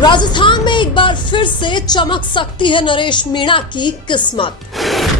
राजस्थान में एक बार फिर से चमक सकती है नरेश मीणा की किस्मत।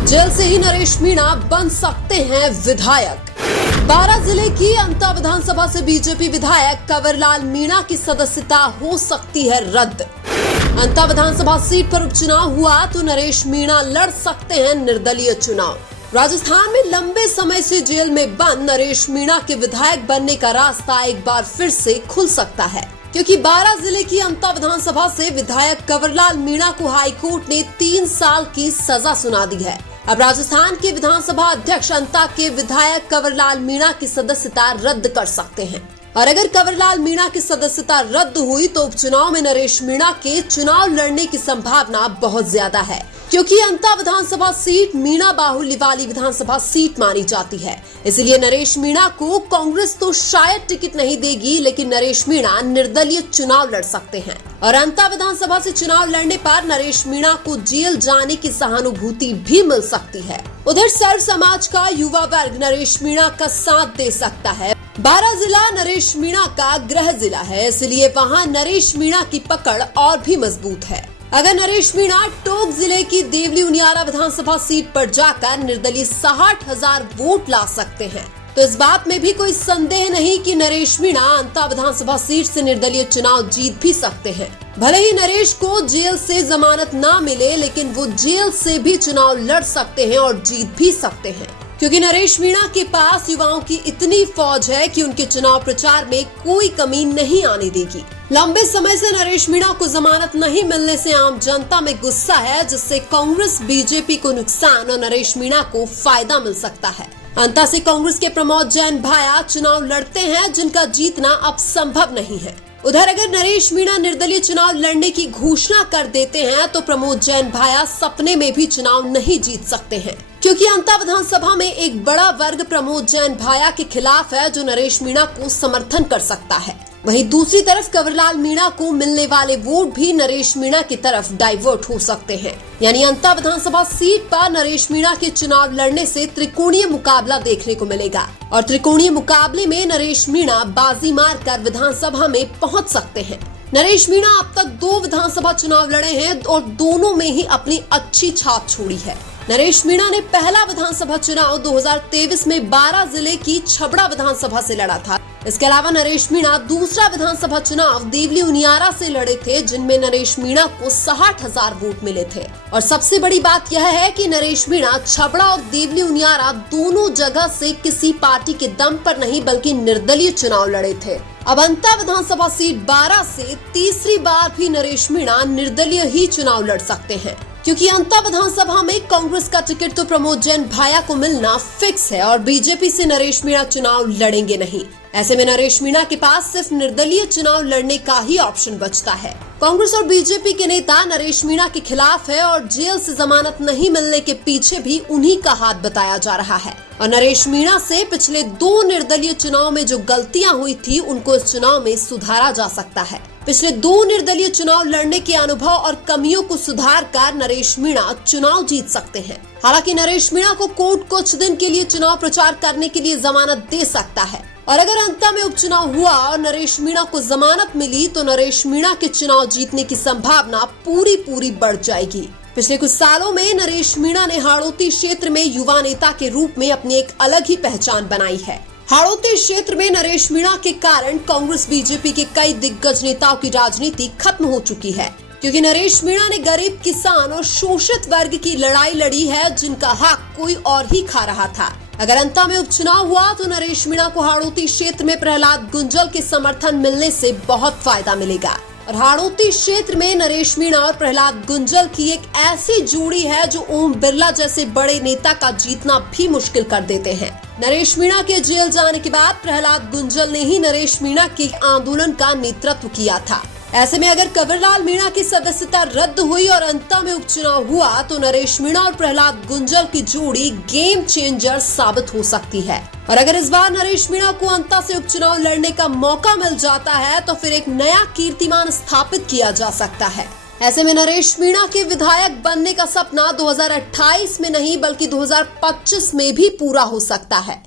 जेल से ही नरेश मीणा बन सकते हैं विधायक। बारां जिले की अंता विधानसभा से बीजेपी विधायक कंवरलाल मीणा की सदस्यता हो सकती है रद्द। अंता विधानसभा सीट पर उपचुनाव हुआ तो नरेश मीणा लड़ सकते हैं निर्दलीय चुनाव। राजस्थान में लंबे समय से जेल में बंद नरेश मीणा के विधायक बनने का रास्ता एक बार फिर से खुल सकता है, क्योंकि बारां जिले की अंता विधानसभा से विधायक कंवरलाल मीणा को हाईकोर्ट ने 3 साल की सजा सुना दी है। अब राजस्थान के विधानसभा अध्यक्ष अंता के विधायक कंवरलाल मीणा की सदस्यता रद्द कर सकते हैं, और अगर कंवरलाल मीणा की सदस्यता रद्द हुई तो उपचुनाव में नरेश मीणा के चुनाव लड़ने की संभावना बहुत ज्यादा है, क्योंकि अंता विधानसभा सीट मीणा बाहुल्य वाली विधानसभा सीट मानी जाती है। इसलिए नरेश मीणा को कांग्रेस तो शायद टिकट नहीं देगी, लेकिन नरेश मीणा निर्दलीय चुनाव लड़ सकते हैं, और अंता विधानसभा से चुनाव लड़ने पर नरेश मीणा को जेल जाने की सहानुभूति भी मिल सकती है। उधर सर्व समाज का युवा वर्ग नरेश मीणा का साथ दे सकता है। बारां जिला नरेश मीणा का गृह जिला है, इसलिए वहाँ नरेश मीणा की पकड़ और भी मजबूत है। अगर नरेश मीणा टोंक जिले की देवली उनियारा विधानसभा सीट पर जाकर निर्दलीय 60,000 वोट ला सकते हैं, तो इस बात में भी कोई संदेह नहीं कि नरेश मीणा अंता विधानसभा सीट से निर्दलीय चुनाव जीत भी सकते हैं। भले ही नरेश को जेल से जमानत ना मिले, लेकिन वो जेल से भी चुनाव लड़ सकते हैं और जीत भी सकते हैं, क्योंकि नरेश मीणा के पास युवाओं की इतनी फौज है कि उनके चुनाव प्रचार में कोई कमी नहीं आने देगी। लंबे समय से नरेश मीणा को जमानत नहीं मिलने से आम जनता में गुस्सा है, जिससे कांग्रेस बीजेपी को नुकसान और नरेश मीणा को फायदा मिल सकता है। अंता से कांग्रेस के प्रमोद जैन भाया चुनाव लड़ते हैं, जिनका जीतना अब संभव नहीं है। उधर अगर नरेश मीणा निर्दलीय चुनाव लड़ने की घोषणा कर देते हैं तो प्रमोद जैन भाया सपने में भी चुनाव नहीं जीत सकते हैं, क्योंकि अंता विधानसभा में एक बड़ा वर्ग प्रमोद जैन भाया के खिलाफ है, जो नरेश मीणा को समर्थन कर सकता है। वहीं दूसरी तरफ कंवरलाल मीणा को मिलने वाले वोट भी नरेश मीणा की तरफ डाइवर्ट हो सकते हैं। यानी अंता विधानसभा सीट पर नरेश मीणा के चुनाव लड़ने से त्रिकोणीय मुकाबला देखने को मिलेगा, और त्रिकोणीय मुकाबले में नरेश मीणा बाजी मारकर विधानसभा में पहुंच सकते हैं। नरेश मीणा अब तक 2 विधानसभा चुनाव लड़े हैं और दोनों में ही अपनी अच्छी छाप छोड़ी है। नरेश मीणा ने पहला विधानसभा चुनाव 2023 में बारां जिले की छबड़ा विधानसभा से लड़ा था। इसके अलावा नरेश मीणा दूसरा विधानसभा चुनाव देवली उनियारा से लड़े थे, जिनमें नरेश मीणा को 60,000 वोट मिले थे। और सबसे बड़ी बात यह है कि नरेश मीणा छबड़ा और देवली उनियारा दोनों जगह से किसी पार्टी के दम पर नहीं, बल्कि निर्दलीय चुनाव लड़े थे। अब अंता विधानसभा सीट बारां से तीसरी बार भी नरेश मीणा निर्दलीय ही चुनाव लड़ सकते हैं, क्योंकि अंता विधानसभा में कांग्रेस का टिकट तो प्रमोद जैन भाया को मिलना फिक्स है, और बीजेपी से नरेश मीणा चुनाव लड़ेंगे नहीं। ऐसे में नरेश मीणा के पास सिर्फ निर्दलीय चुनाव लड़ने का ही ऑप्शन बचता है। कांग्रेस और बीजेपी के नेता नरेश मीणा के खिलाफ है, और जेल से जमानत नहीं मिलने के पीछे भी उन्हीं का हाथ बताया जा रहा है। और नरेश मीणा से पिछले 2 निर्दलीय चुनाव में जो गलतियां हुई थी, उनको इस चुनाव में सुधारा जा सकता है। पिछले 2 निर्दलीय चुनाव लड़ने के अनुभव और कमियों को सुधार कर नरेश मीणा चुनाव जीत सकते हैं। हालांकि नरेश मीणा को कोर्ट कुछ दिन के लिए चुनाव प्रचार करने के लिए जमानत दे सकता है, और अगर अंता में उपचुनाव हुआ और नरेश मीणा को जमानत मिली तो नरेश मीणा के चुनाव जीतने की संभावना पूरी बढ़ जाएगी। पिछले कुछ सालों में नरेश मीणा ने हाड़ौती क्षेत्र में युवा नेता के रूप में अपनी एक अलग ही पहचान बनाई है। हाड़ौती क्षेत्र में नरेश मीणा के कारण कांग्रेस बीजेपी के कई दिग्गज नेताओं की राजनीति खत्म हो चुकी है, क्योंकि नरेश मीणा ने गरीब किसान और शोषित वर्ग की लड़ाई लड़ी है, जिनका हक कोई और ही खा रहा था। अगर अंता में उपचुनाव हुआ तो नरेश मीणा को हाड़ौती क्षेत्र में प्रहलाद गुंजल के समर्थन मिलने से बहुत फायदा मिलेगा, और हाड़ौती क्षेत्र में नरेश मीणा और प्रहलाद गुंजल की एक ऐसी जोड़ी है जो ओम बिरला जैसे बड़े नेता का जीतना भी मुश्किल कर देते हैं। नरेश मीणा के जेल जाने के बाद प्रहलाद गुंजल ने ही नरेश मीणा के आंदोलन का नेतृत्व किया था। ऐसे में अगर कंवरलाल मीणा की सदस्यता रद्द हुई और अंता में उपचुनाव हुआ तो नरेश मीणा और प्रहलाद गुंजल की जोड़ी गेम चेंजर साबित हो सकती है। और अगर इस बार नरेश मीणा को अंता से उपचुनाव लड़ने का मौका मिल जाता है तो फिर एक नया कीर्तिमान स्थापित किया जा सकता है। ऐसे में नरेश मीणा के विधायक बनने का सपना 2028 में नहीं बल्कि 2025 में भी पूरा हो सकता है।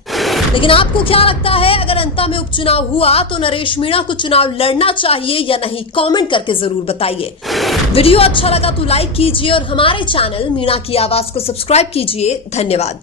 लेकिन आपको क्या लगता है, अगर अंता में उपचुनाव हुआ तो नरेश मीणा को चुनाव लड़ना चाहिए या नहीं? कमेंट करके जरूर बताइए। वीडियो अच्छा लगा तो लाइक कीजिए और हमारे चैनल मीणा की आवाज को सब्सक्राइब कीजिए। धन्यवाद।